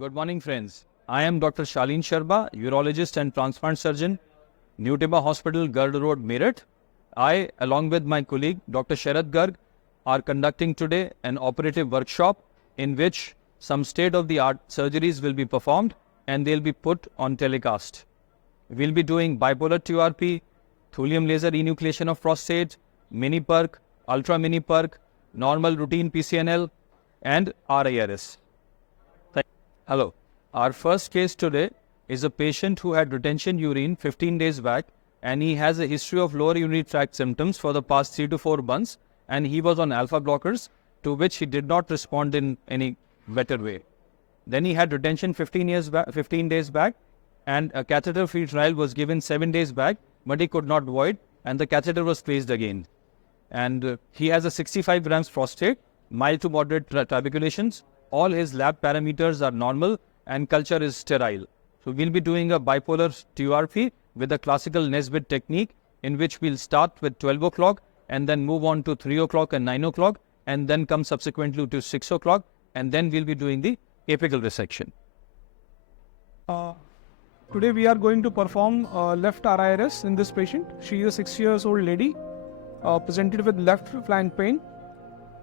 Good morning, friends. I am Dr. Shaleen Sharma, urologist and transplant surgeon, Newtima Hospital, Gard Road, Meerut. I, along with my colleague Dr. Sharat Garg, are conducting today an operative workshop in which some state-of-the-art surgeries will be performed and they'll be put on telecast. We'll be doing bipolar TURP, thulium laser enucleation of prostate, mini perc, ultra mini perc, normal routine PCNL, and RIRS. Hello. Our first case today is a patient who had retention urine 15 days back, and he has a history of lower urinary tract symptoms for the past 3 to 4 months, and he was on alpha blockers to which he did not respond in any better way. Then he had retention 15 days back, and a catheter-free trial was given 7 days back, but he could not void, and the catheter was placed again. And he has a 65 grams prostate, mild to moderate trabeculations. All his lab parameters are normal and culture is sterile. So we'll be doing a bipolar TURP with a classical Nesbitt technique in which we'll start with 12 o'clock and then move on to 3 o'clock and 9 o'clock and then come subsequently to 6 o'clock, and then we'll be doing the apical resection. Today we are going to perform left RIRS in this patient. She is a 6 years old lady presented with left flank pain.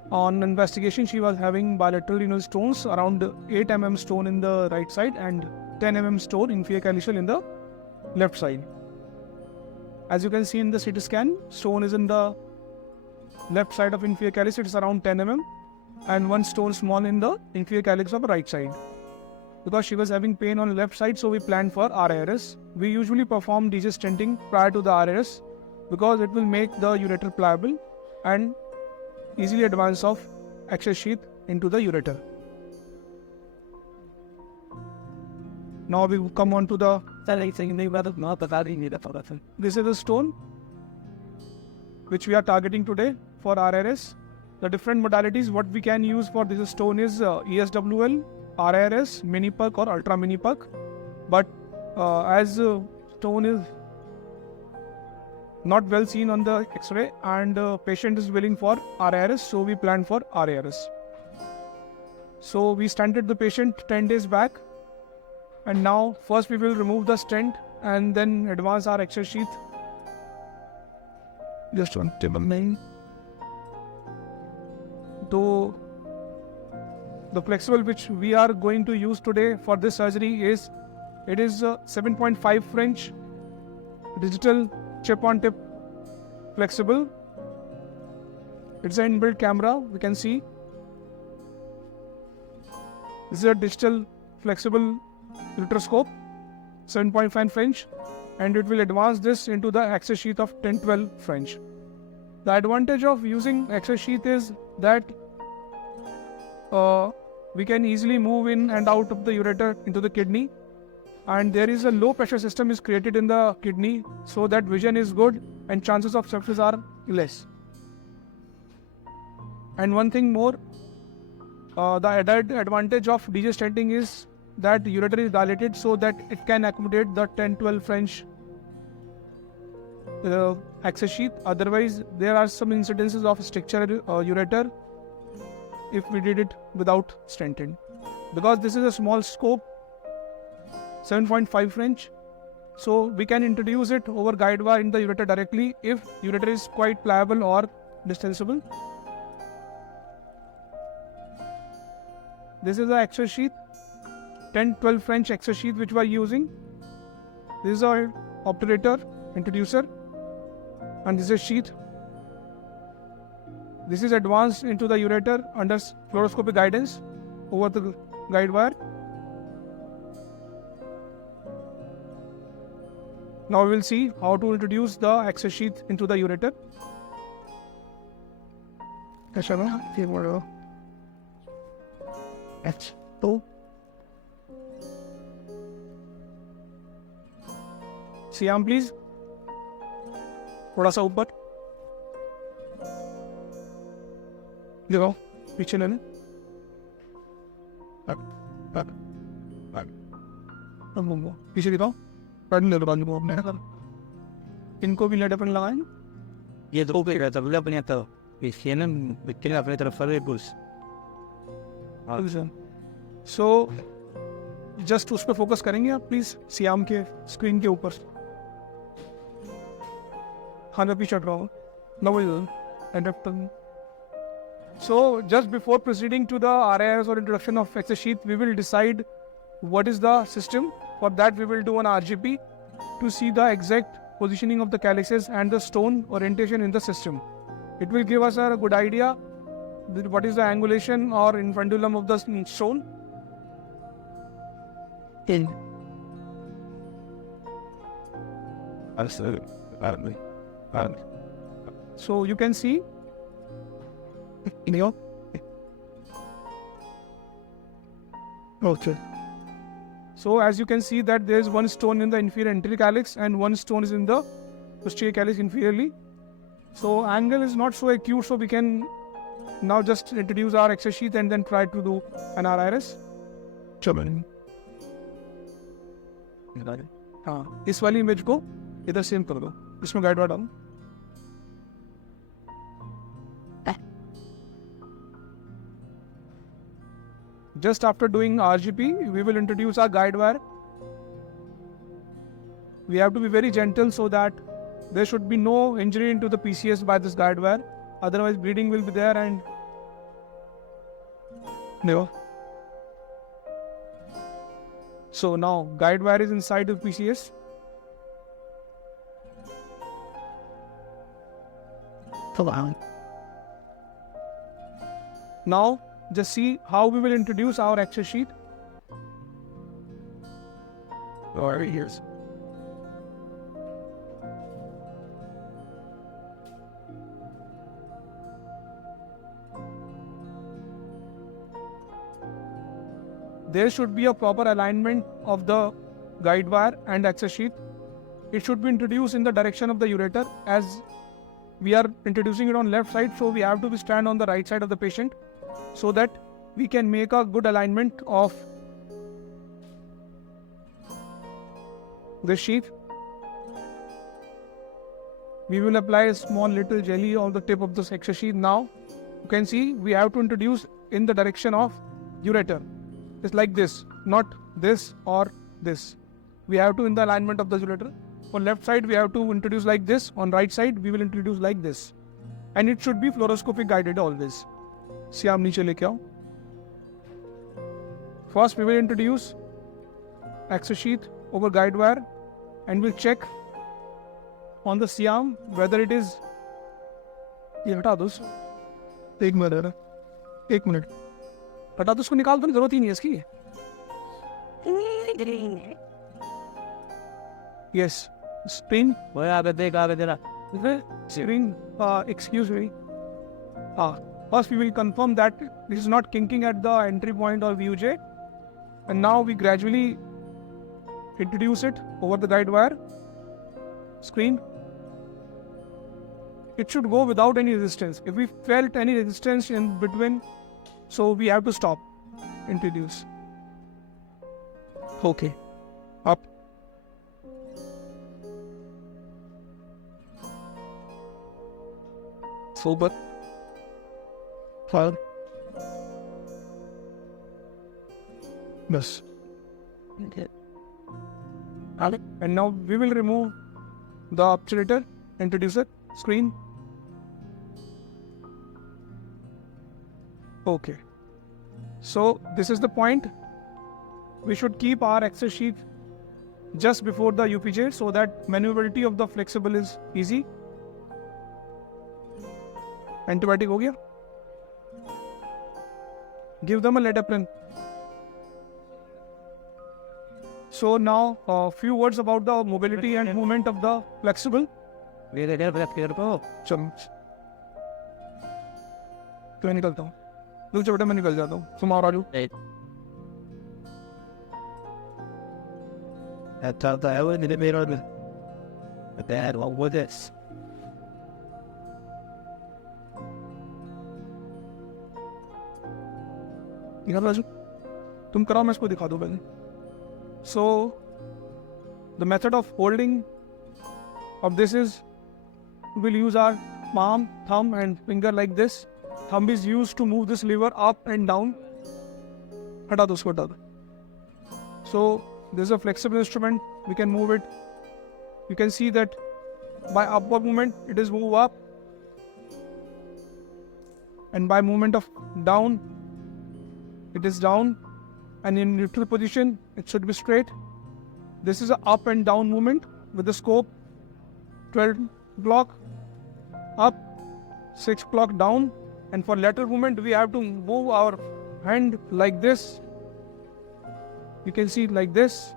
On investigation, she was having bilateral renal stones, around 8 mm stone in the right side and 10 mm stone inferior calyceal in the left side. As you can see in the CT scan, stone is in the left side of inferior calyx. It is around 10 mm, and one stone small in the inferior calyx of the right side. Because she was having pain on the left side, so we planned for RIRS. We usually perform DJ stenting prior to the RIRS because it will make the ureter pliable and easily advance of access sheath into the ureter. Now we come on to the... This is the stone which we are targeting today for RIRS. The different modalities what we can use for this stone is ESWL, RIRS, mini perc or ultra mini perc. But as stone is not well seen on the X-ray and patient is willing for RIRS, so we plan for RIRS. So we stented the patient 10 days back, and now first we will remove the stent and then advance our access sheath. Just one table name. So the flexible which we are going to use today for this surgery is 7.5 French digital chip-on-tip flexible. It's an inbuilt camera, we can see. This is a digital flexible ureteroscope, 7.5 French, and it will advance this into the access sheath of 10-12 French. The advantage of using access sheath is that we can easily move in and out of the ureter into the kidney, and there is a low pressure system is created in the kidney so that vision is good and chances of sepsis are less. And one thing more, the added advantage of DJ stenting is that the ureter is dilated so that it can accommodate the 10-12 French access sheath. Otherwise, there are some incidences of stricture ureter if we did it without stenting. Because this is a small scope, 7.5 French, so we can introduce it over guide wire in the ureter directly if ureter is quite pliable or distensible. This is the access sheath, 10-12 French access sheath which we are using. This is our obturator, introducer, and this is sheath. This is advanced into the ureter under fluoroscopic guidance over the guide wire. Now we will see how to introduce the access sheath into the ureter. Siam please. थोड़ा सा ऊपर दिखाओ, पीछे लेने पीछे दिखाओ, pedal ले लो बाजू को अपने, इनको भी लेट अपन लगाएं. ये दो पे रहता है अपने आता अपने तरफ फरे पुश. So जस्ट उस पर फोकस करेंगे आप प्लीज, सियाम के स्क्रीन के ऊपर. हाँ मैं पीछे हट रहा हूँ. No. So just before proceeding to the RIRS or introduction of access sheath, we will decide what is the system. For that we will do an RGP to see the exact positioning of the calyxes and the stone orientation in the system. It will give us a good idea what is the angulation or infundulum of the stone. In. So you can see Okay. So as you can see that there is one stone in the inferior anterior calyx and one stone is in the posterior calyx inferiorly. So angle is not so acute, so we can now just introduce our access sheath and then try to do an RIRS. हाँ, इस वाली image को इधर same कर दो, इसमें guide wire डालो. Just after doing RGP, we will introduce our guide wire. We have to be very gentle so that there should be no injury into the PCS by this guide wire. Otherwise, bleeding will be there and no. So now guide wire is inside the PCS. Now just see how we will introduce our access sheath. Right here. There should be a proper alignment of the guide wire and access sheath. It should be introduced in the direction of the ureter, as we are introducing it on left side, so we have to stand on the right side of the patient so that we can make a good alignment of the sheath. We will apply a small little jelly on the tip of the access sheath. Now you can see we have to introduce in the direction of ureter. It's like this, not this or this. We have to in the alignment of the ureter. On left side we have to introduce like this. On right side we will introduce like this. And it should be fluoroscopic guided always. Siam नीचे लेके आओ. First we will introduce access sheath over guide wire and we'll check on the Siam whether it is. ये हटा दो. एक minute हटा दो, उसको निकाल दो, जरूरत ही नहीं है इसकी. Yes, screen. Screen. Excuse me. First we will confirm that this is not kinking at the entry point or VUJ, and now we gradually introduce it over the guide wire. Screen. It should go without any resistance. If we felt any resistance in between, so we have to stop. Introduce. Okay. Up. Forward. Forward. Yes. Okay. And now we will remove the obturator, introducer, screen. Okay. So this is the point. We should keep our access sheath just before the UPJ so that maneuverability of the flexible is easy. Antibiotic हो गया? Give them a ledaprin. So now a few words about the mobility and movement of the flexible. चलो तो मैं निकलता हूँ. रुक जा बेटा, मैं निकल जाता हूँ. तुम और आ जाओ. That time I was in the middle of it. But dad, what was this? दिखा राजू, तुम कराओ, मैं इसको दिखा दूँ पहले. So the method of holding of this is we'll use our palm, thumb and finger like this. Thumb is used to move this lever up and down. हटा दो उसको, हटा दो. So this is a flexible instrument. We can move it. You can see that by upward movement it is move up, and by movement of down it is down, and in neutral position it should be straight. This is a up and down movement with the scope 12 o'clock up, 6 o'clock down, and for lateral movement we have to move our hand like this. You can see like this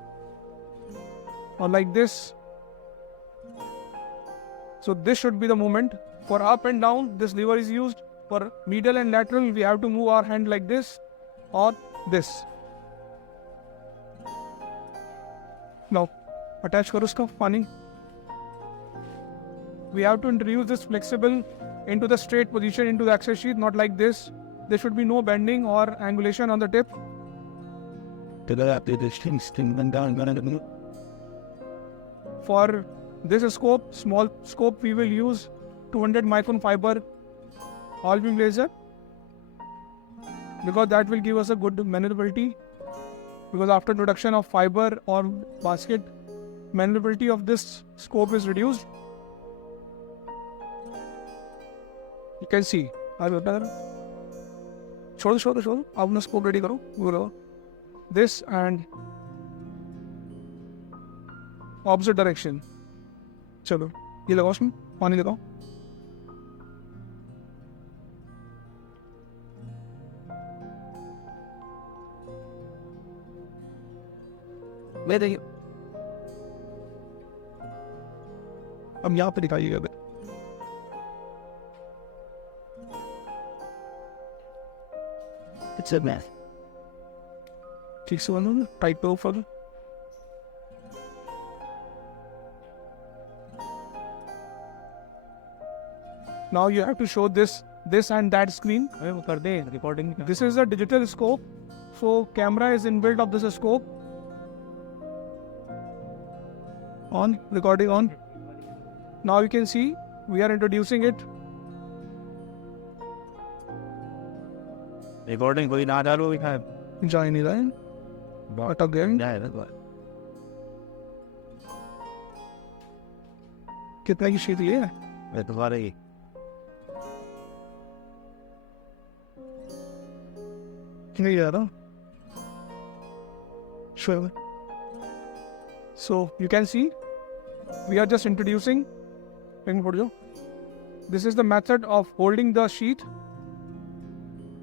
or like this. So this should be the movement. For up and down this lever is used. For medial and lateral we have to move our hand like this or this. Now attach karo uska pani. We have to introduce this flexible into the straight position into the access sheath, not like this. There should be no bending or angulation on the tip. For this scope, small scope, we will use 200 micron fiber all beam laser, because that will give us a good maneuverability, because after introduction of fiber or basket, maneuverability of this scope is reduced. You can see. छोड़ दो आप अपना scope ready करो, वो लगाओ this and opposite direction. चलो ये लगाओ, उसमें पानी लगाओ. ले देखिए, अब यहाँ पे दिखाइएगा. It's a mess. ठीक से बनो, टाइट पे ऊपर. Now you have to show this and that screen. वो कर दे recording. This is a digital scope, so camera is inbuilt of this scope. On, recording on. Now you can see we are introducing it. Recording कोई ना डालो भी है. जा ही नहीं रहा है. अटक गया. कितना की शीट ये है? मैं तो बारे ही. नहीं जा रहा. Sure. So you can see we are just introducing. This is the method of holding the sheet.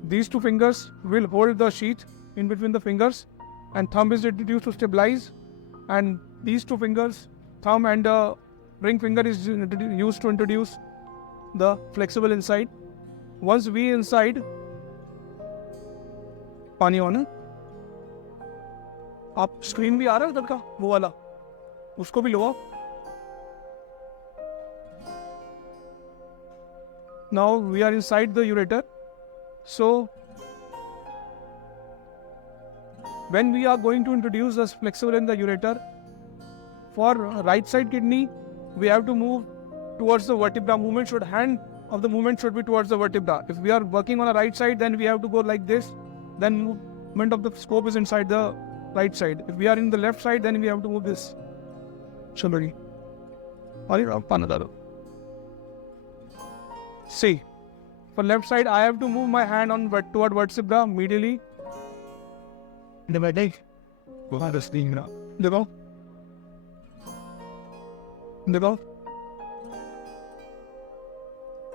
These two fingers will hold the sheet in between the fingers, and thumb is introduced to stabilize, and these two fingers, thumb and the ring finger, is used to introduce the flexible inside. Once we inside, पानी on है. आप screen भी आ रहा है उधर का, वो वाला, उसको भी लो. Now we are inside the ureter. So when we are going to introduce the flexible in the ureter, for right side kidney we have to move towards the vertebra. Hand of the movement should be towards the vertebra. If we are working on the right side, then we have to go like this. Then movement of the scope is inside the right side. If we are in the left side, then we have to move this. Chalo. See, for left side, I have to move my hand on toward vertebra medially. Dekho.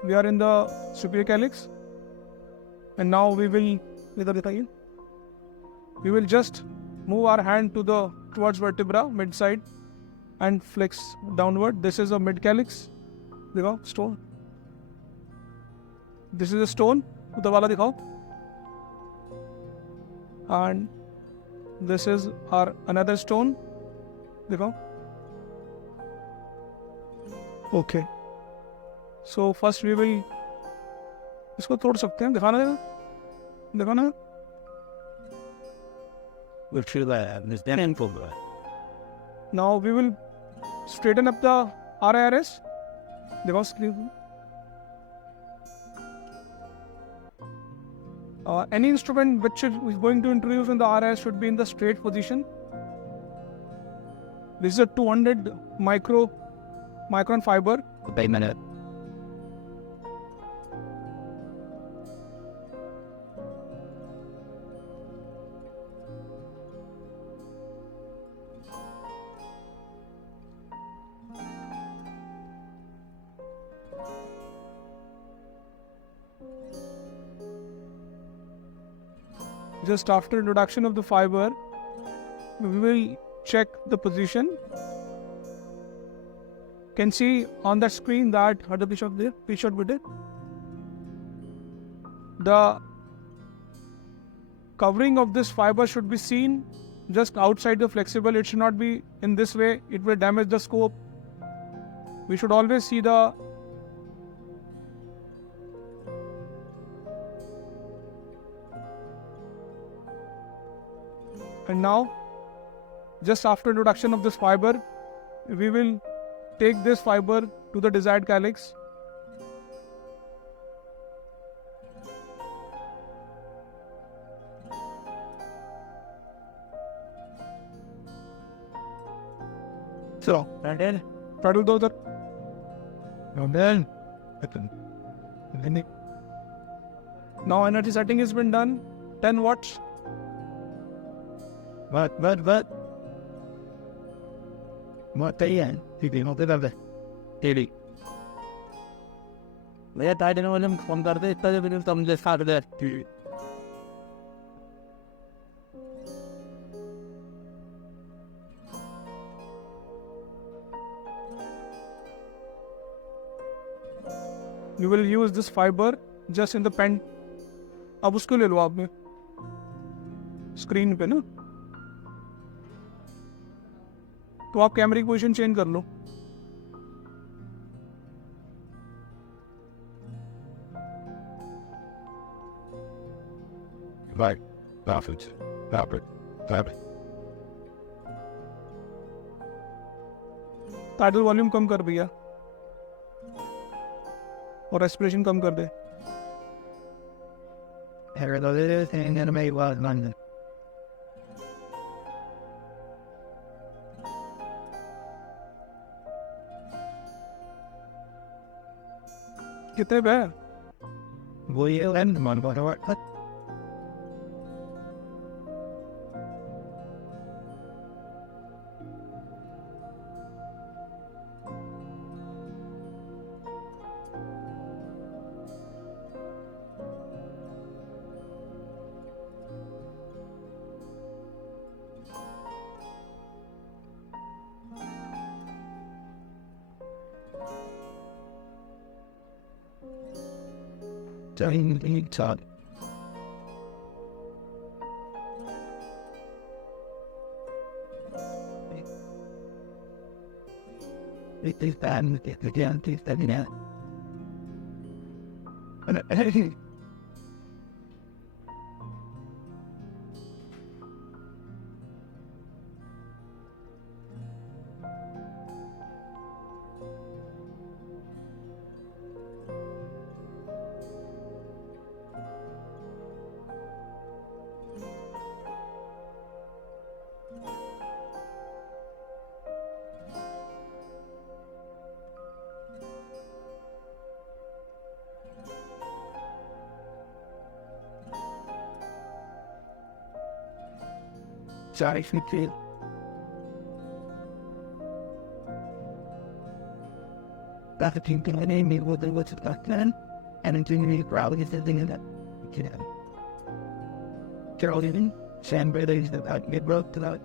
We are in the superior calyx, and now we will just move our hand to the towards vertebra mid side and flex downward. This is a mid calyx. Dekho, stone. This is a stone. उधर वाला दिखाओ. And this is our another stone. देखो. Okay. So first we will इसको तोड़ सकते हैं. दिखाना देना. दिखाना. We'll feel that. There's that info. Now we will straighten up the RIRS. देखो screen. Any instrument which is going to introduce in the RIS should be in the straight position. This is a 200 micron fiber. Wait a minute. Just after introduction of the fiber, we will check the position. Can see on that screen that the covering of this fiber should be seen just outside the flexible. It should not be in this way. It will damage the scope. We should always see the and now just after introduction of this fiber, we will take this fiber to the desired calyx. So, and then, Pedal the other. and then, Now energy setting has been done. 10 watts. what? What the end? You know, the daily. मैं ताई देने वाले phone करते इतना जब इन्हें समझे साथ दे You will use this fiber just in the pen. अब उसको ले लो आपने स्क्रीन पे ना, तो आप कैमरे की पोजीशन चेंज कर लो. Right. Perfect. टाइडल वॉल्यूम कम कर भैया और रेस्पिरेशन कम कर दे. Here it is, and then I was London. कितने पे है? वो ये लैंड मान को Don't talk. It is bad. It's again. It's that now. Sorry, feel. That's the thing that I named me with what's back then, and I'm doing really proud of the thing that you know. Carol even Sam Brothers about mid broke to that.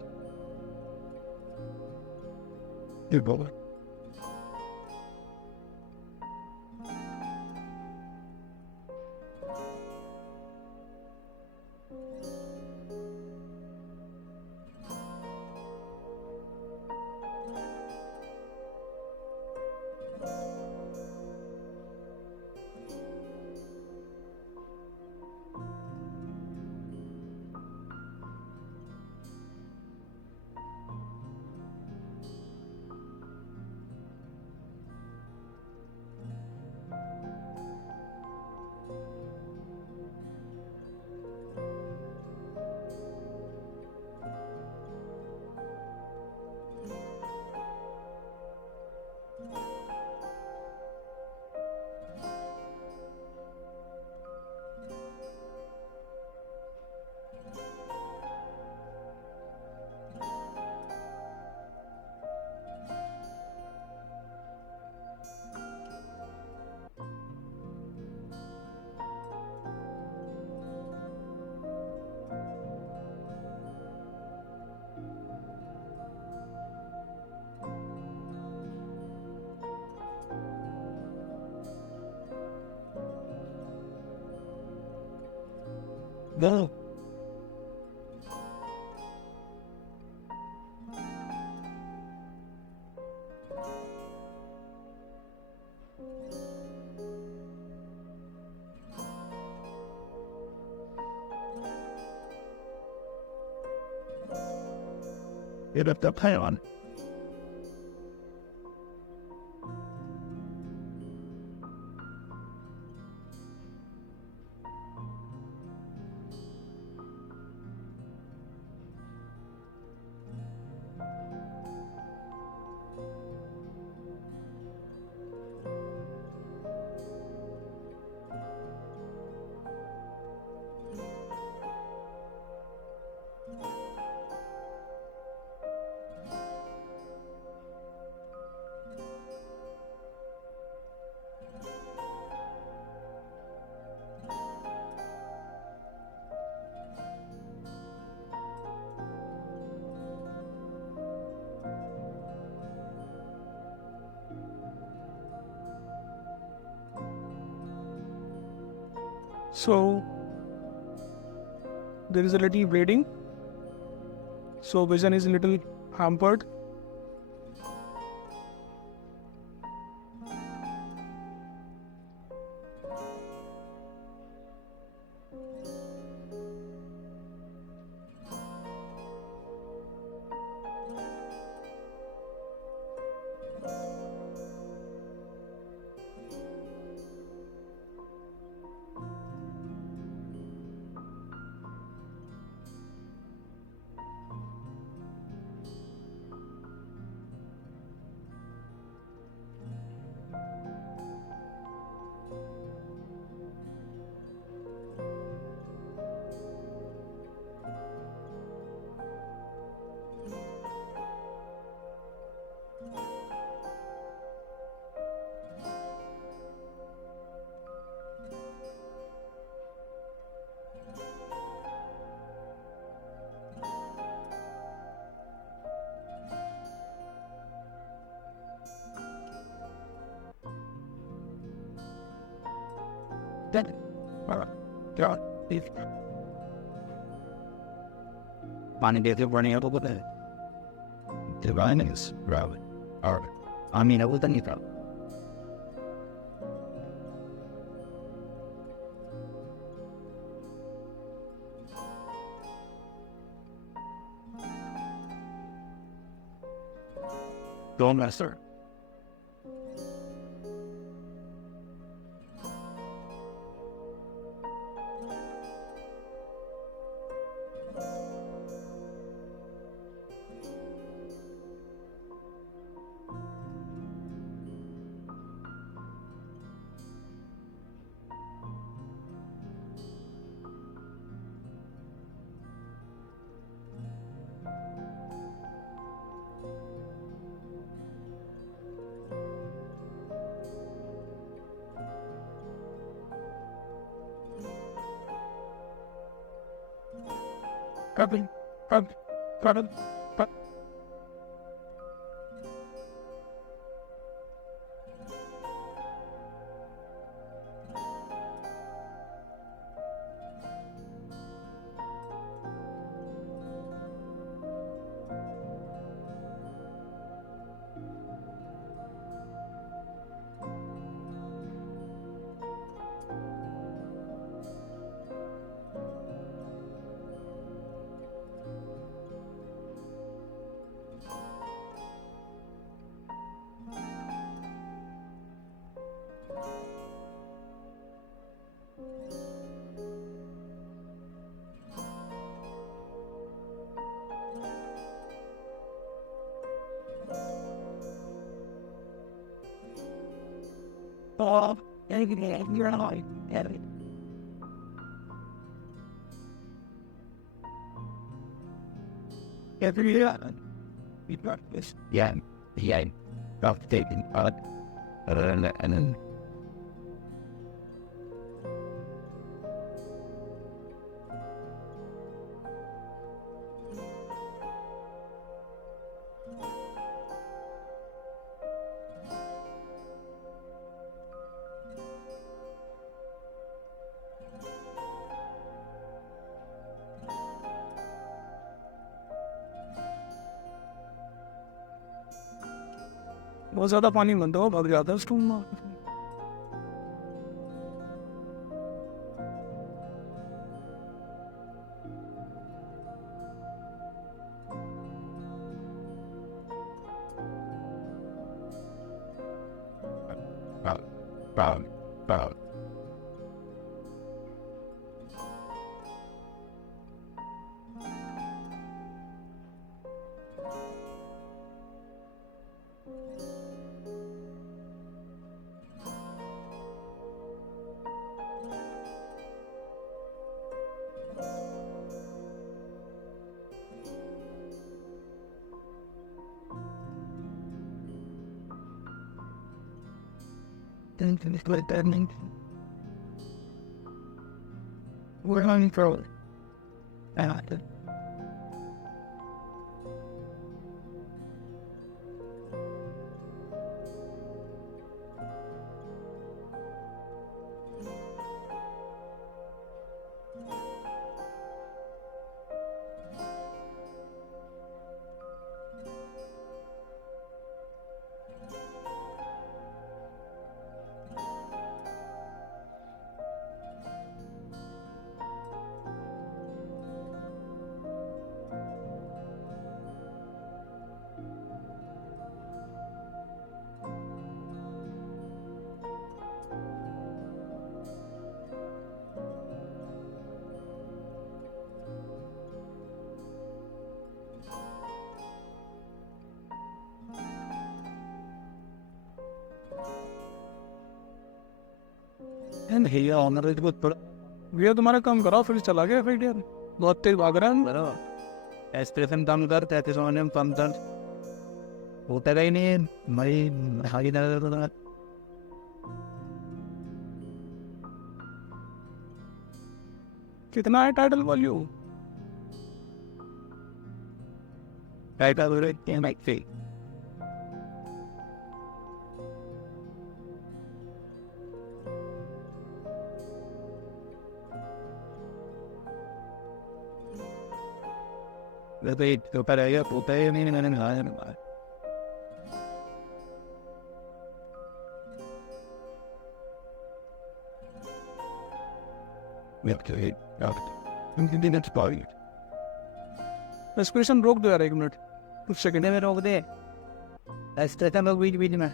Good boy. Go. Get up the pan. So there is a little bleeding, so vision is a little hampered. Then, God, if finding that they're running out of the divine is relevant. Or, I mean, I was the neutral. Don't master. Copy. Bob, you're annoying. Every year, we practice. Yeah. About taking part. And then. बहुत ज़्यादा पानी मत दो, भग जाता है स्टूम में. About. Then finish with that. We're going for it. And he honored it with भैया तुम्हारा काम करा, फिर चला गया फिर यार, बहुत तेज भाग रहा है. एस्पिरेशन कम कर, टेस्टोस्टेरोन कम कर, होता ही नहीं है. मैं हाई दर्द कितना है टाइटल वॉल्यूम? टाइटल माइक से तो पड़ेगा, होता ही नहीं. मैंने कहा we have to hit out. Something that's body. Respiration रोक दो यार 1 मिनट, कुछ सेकंड. में रोक दे. एस्ट्रेशन लोग बीच में.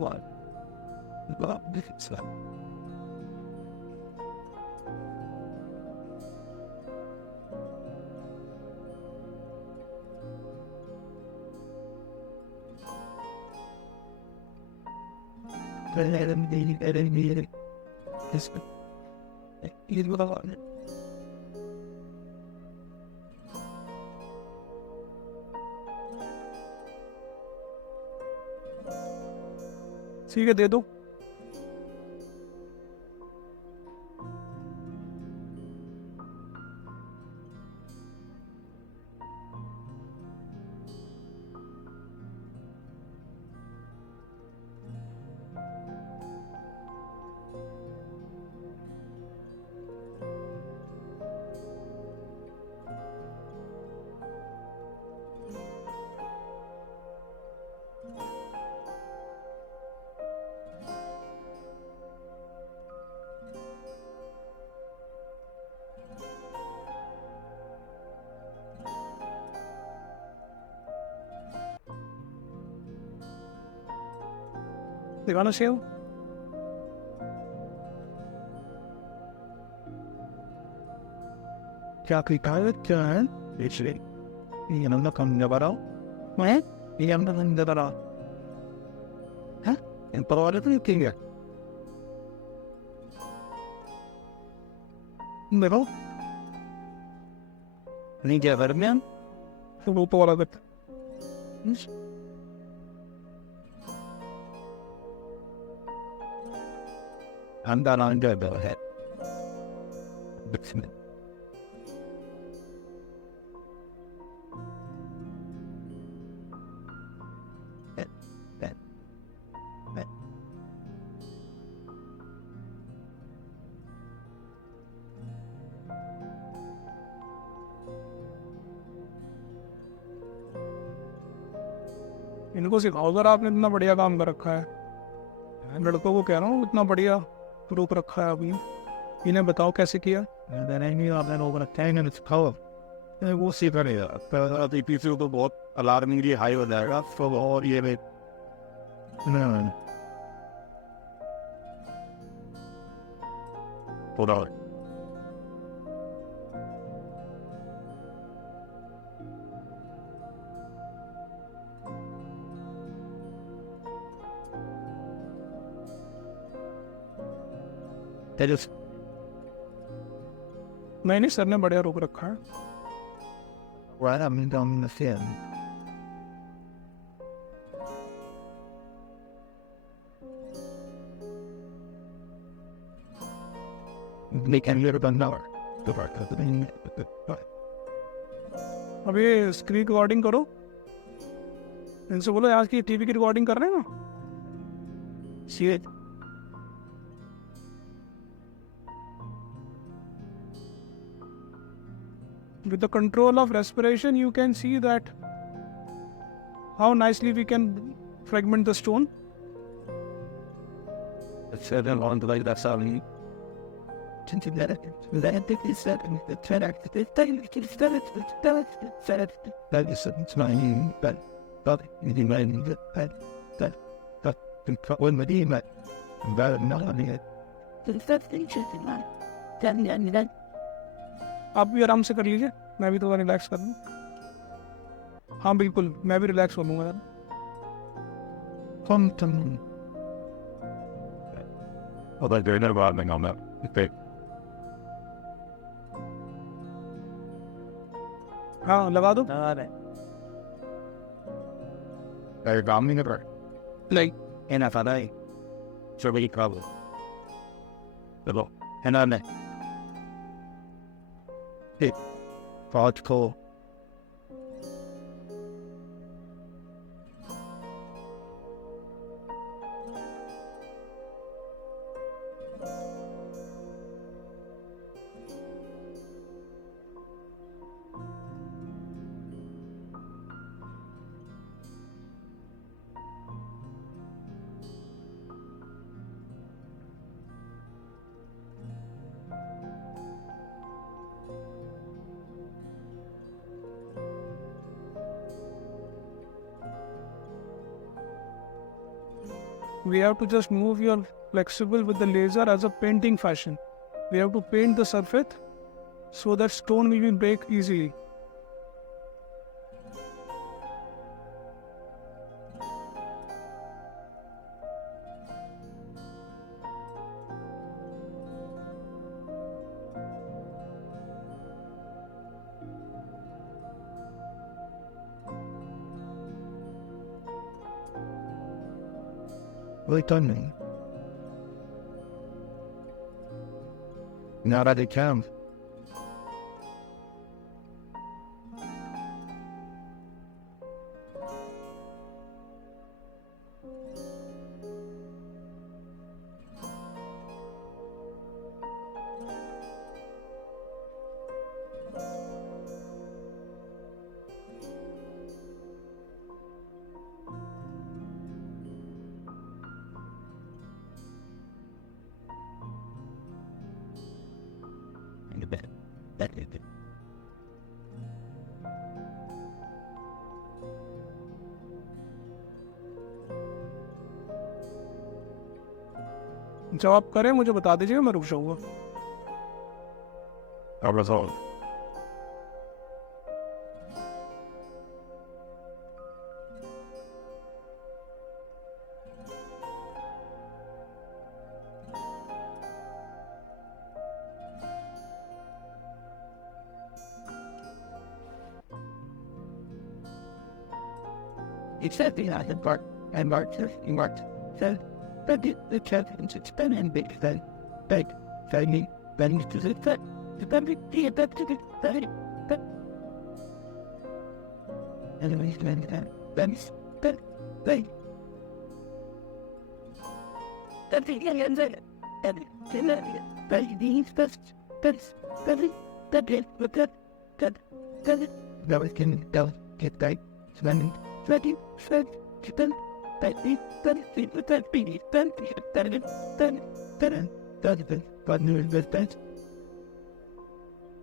What? This is ठीक है, दे दो. दिखाना सेव. क्या क्या है? इसलिए ये हम लोग कम दबा रहा हूँ. मैं ये हम लोग कम दबा रहा हूँ. हाँ? इन पर वाले तो नहीं किया. देखो नहीं क्या कर में हम वो तो वाला तक अंदर अंदर दो है. बिस्मिल्लाह. को सिखाओ अगर आपने इतना बढ़िया काम कर रखा है। लड़कों को कह रहा हूँ इतना बढ़िया रोक रखा है अभी, इन्हें बताओ कैसे किया। And then I knew आपने लोग रखा है and it's power. वो सीखा नहीं था, पर पीसीओ तो बहुत अलार्मिंगली हाई हो जाएगा तो और ये में नहीं थोड़ा तेजस नहीं सर ने बढ़िया रोक रखा है। right up and down the fin. They can live an hour. अब ये स्क्रीन रिकॉर्डिंग करो, इनसे बोलो आज की टीवी की रिकॉर्डिंग कर रहे हैं ना। See it? With the control of respiration, you can see that how nicely we can fragment the stone. It's said on the like that's how you since that is that the tract the thing is that it's not but in mind that when the demon but not on it that's interesting man then आप भी आराम से कर लीजिए, मैं भी थोड़ा relax कर लूँ। हाँ बिल्कुल, मैं भी रिलैक्स हो लूँगा यार। quantum although there's no warning on that okay हाँ लगा दो। they're bombing it नहीं and if I so we cover the and on it particle we have to just move your flexible with the laser as a painting fashion. We have to paint the surface so that stone will be break easily. really done me now that it comes in the bed that is it जब आप करें मुझे बता दीजिएगा, मैं रुक जाऊंगा। our result It said behind the bark and marked said but the chance it's been and big then big me bending to the fact the big the back to the but anyways man then they that the and then by these best that is but that was can get back spending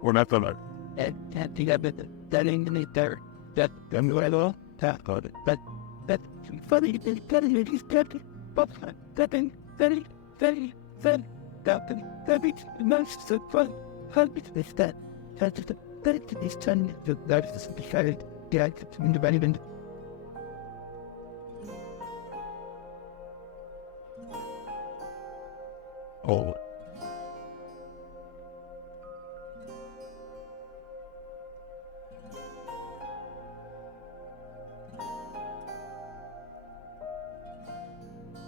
We're not gonna. And you have that ain't there. That I'm going to tap on it. But that funny, that is that. But that ain't that is nice so fun. How is that? That is turning to that is the child. Yeah, it's independent. Oh.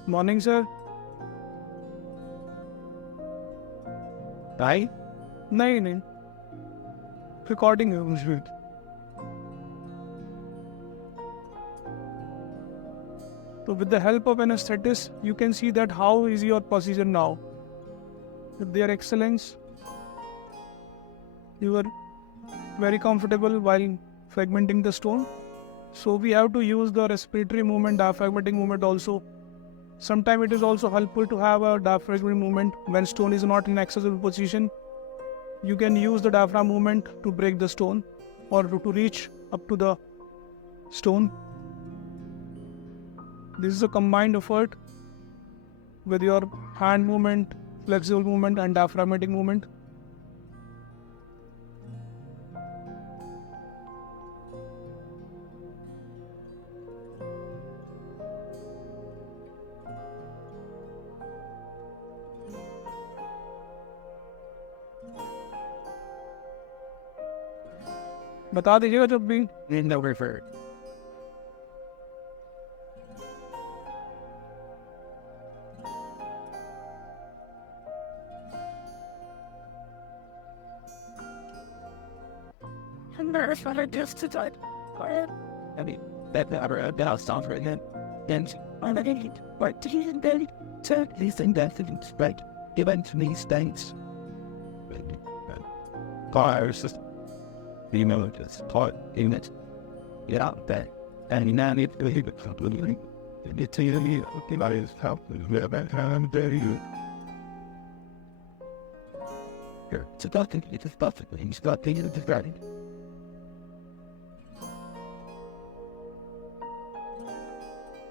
Morning, sir. Right? नहीं recording है उसमें. So with the help of anesthetist, you can see that how is your procedure now. With their excellence, you are very comfortable while fragmenting the stone. So we have to use the respiratory movement, diaphragmatic movement also. Sometimes it is also helpful to have a diaphragmatic movement when stone is not in accessible position. You can use the diaphragm movement to break the stone or to reach up to the stone. This is a combined effort with your hand movement, flexible movement and diaphragmatic movement. बता दीजिएगा जब भी. No refer. And there's what I just to type. I mean, that never about software again. And I'm an idiot. What do you then turn these things that things right? Given to these things. Cars. You know, just part in it. Get out there. And now it's to hear it. It's to you. I is helping. I'm very good. Here, it's a doctor. It's a doctor. He's got things to try.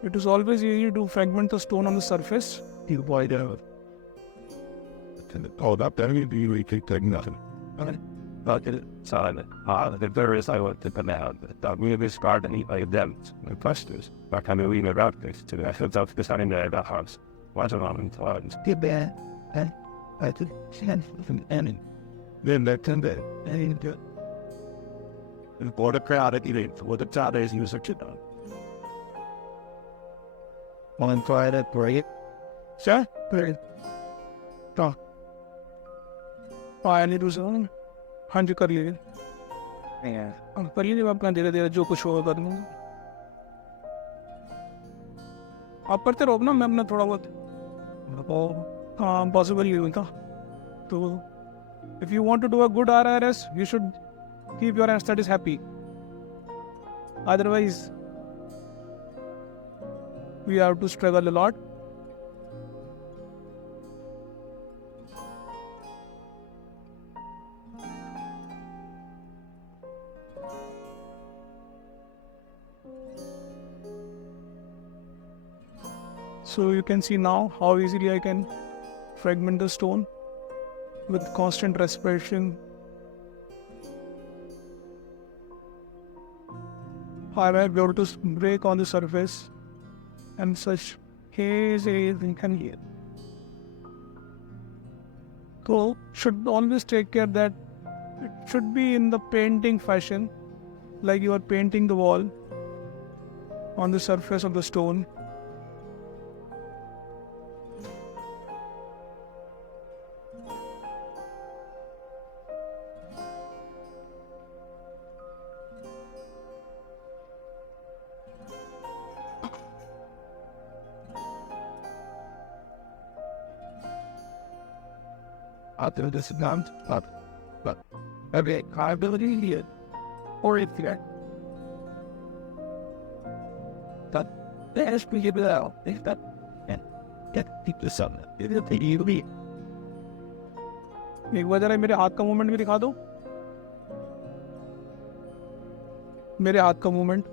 It is always easy to fragment the stone on the surface. You wide out. Oh, that you really take nothing. Okay. But it's the various I want to come out. That we discard any of them. My questions. But can we about this to the sense of designing the house? What's on in times? Get bad. I took chance from ending. Then that can be. I didn't do it. The border crowd at the what the child is user to done. One Friday, break. Sir? Break. हाँ. आया नहीं दूसरा. हाँ जी कर लीजिए. कर लीजिए आप अपना धीरे धीरे जो कुछ होगा कर लूँगा. आप करते रहो ना मैं अपना थोड़ा बहुत. हाँ पॉसिबल ही होता. तो if you want to do a good RIRS, you should keep your anesthetist happy. Otherwise, we have to struggle a lot. So you can see now how easily I can fragment the stone with constant respiration. I will be able to break on the surface and such hazy can hear. So should always take care that it should be in the painting fashion, like you are painting the wall on the surface of the stone. After this amount of okay, ability here or if here. That There's me below. There's that. And get deep the sun. It'll take you to be. एक बार जरा मेरे हाथ का movement भी दिखा दो. मेरे हाथ का movement.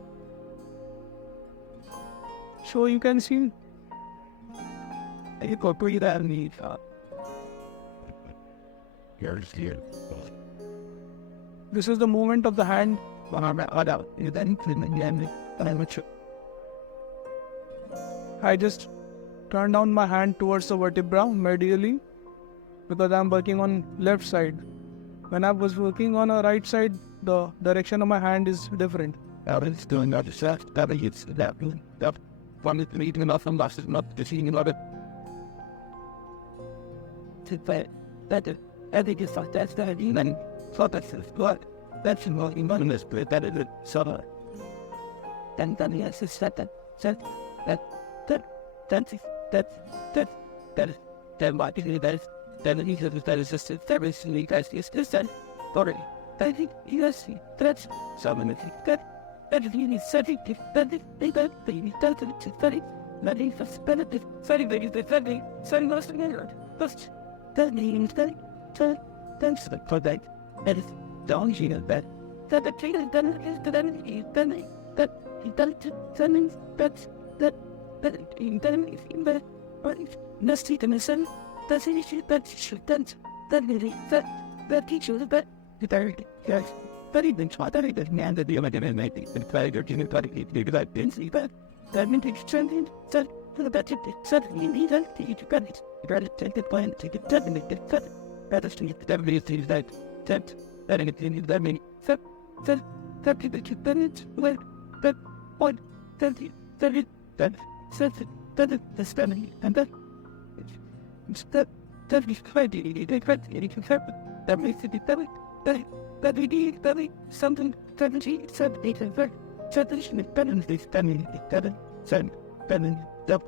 So you can see. You go breathe out and eat. Here's here. This is the movement of the hand. I just turn down my hand towards the vertebra medially because I'm working on left side. When I was working on a right side, the direction of my hand is different. I was doing other stuff. That is that. One is eating enough and last is not seeing a lot of. That I think it's like that's the and so that's what that's involving money, but that is it. So then yes, it's that might be that is just there is the guys is just that sorry. I think yes, that's something that is really setting that they got the study that is suspended setting setting us together. That means that thanks for that. That is don't you know that the tree is done is that he done is in the nasty to listen. That's an issue that should that really that teacher that there yes. But even try that it man that the other make the failure to that didn't see that means it's trending that the better suddenly need to teach it. You got to take the plan, take it, definitely get that. Better to get the devil sees that it in that means that people keep that it well that point that says it that is the spelling and that is crazy. They can happen. That makes it that we need something 70 tradition is better than this spelling spelling that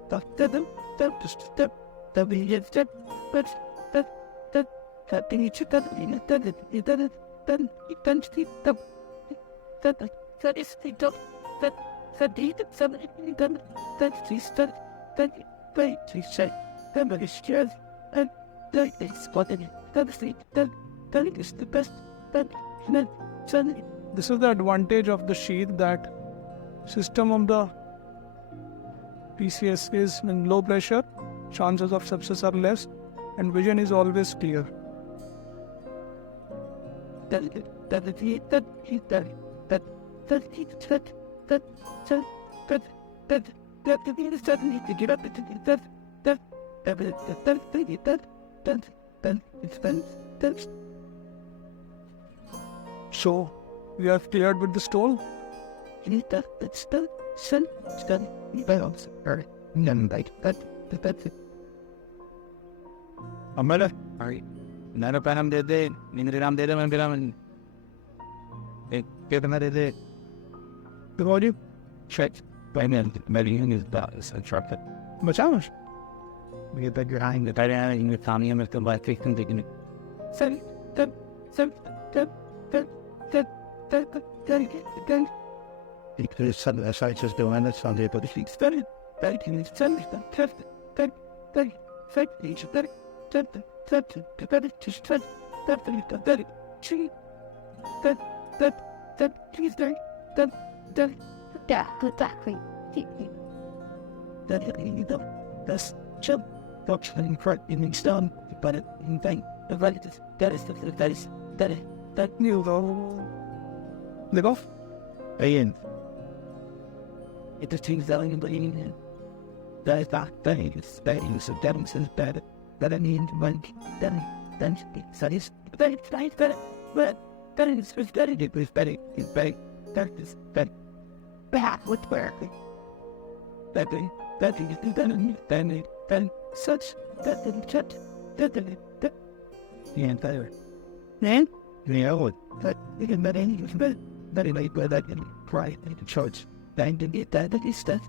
we get step, but that thing is that is the top that he did something done that he studied that wait he said somebody scared and that is spotted that is the best that suddenly. This is the advantage of the sheath that system of the PCS is in low pressure, chances of sepsis are less, and vision is always clear. So, we are cleared with the stole. Amala, alright. Nana Panam de de, Ninram de them and Biram. Give them a day. The volume? Check. By men, marrying is that is a trumpet. Much how much? We get that behind the Diana in the Tommy and the by taking the Because some of the sites is doing it Sunday, but it's very in Sunday, Yeah, exactly. that's jump doctrine and correct in stone, but in vain. The relatives, that You go. Leg off. Ian. It is things that I'm believing in. That is that thing is better, so that is better. That I need one, then that is better. But that is better, it's better. That is better. Back with working. That is then such that the chat that the entire. Then you know that you can bet any very late by that in pride in the church. Then to get that is that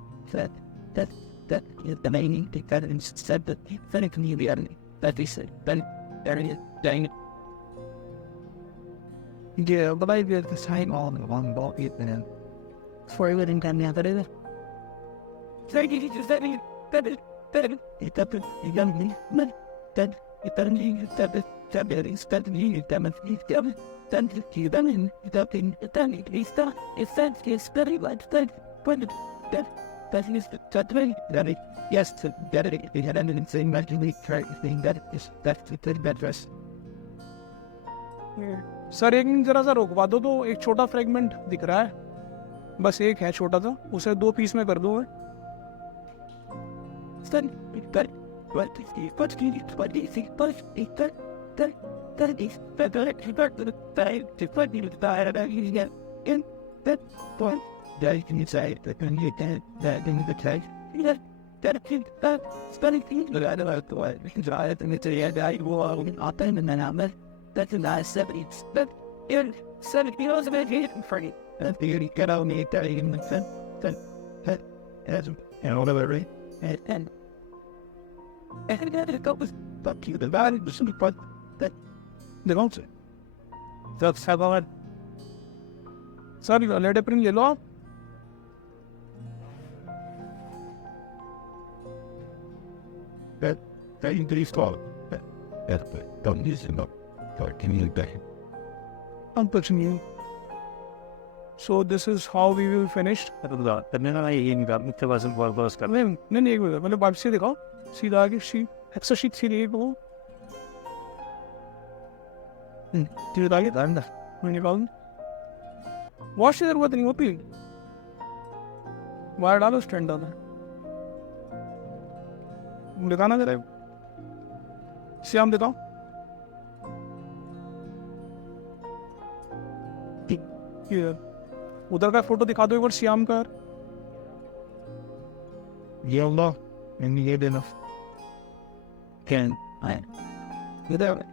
is the main thing that instead that very community that is then there is dang. Yeah, but I did the same on one ball it then. For living time the other day. Yes, to get it, we had an insane magically trying thing that's the bedrest. Sir एक minute जरा सा रोकवा दो, तो एक छोटा fragment दिख रहा है, बस एक है छोटा सा, उसे 2 पीस में कर दो। That's a nice 70. But in 70 years of education for you. And you get out me telling then and whatever, right? And then it goes back to the value of the part that they don't say. That's how I sir lead apron ले लो आप। that increase call. Don't use it. Can you back? Unfortunately. So this is how we will finish. करने का ये नहीं करना, इतने बस वर्कर्स कर। नहीं नहीं, एक मिनट, मतलब वापस से दिखाओ, सीधा आगे शीट, एक्स्ट्रा शीट सीधी एक हो, सीधा आगे दंड मैं निकाल वॉश की जरूरत नहीं होती, वायर डालो, स्टैंड डालो, दिखाना जरा, श्याम दिखाओ, उधर का फोटो दिखा दो एक बार श्याम का। Yellow and you get enough. Can I? You there?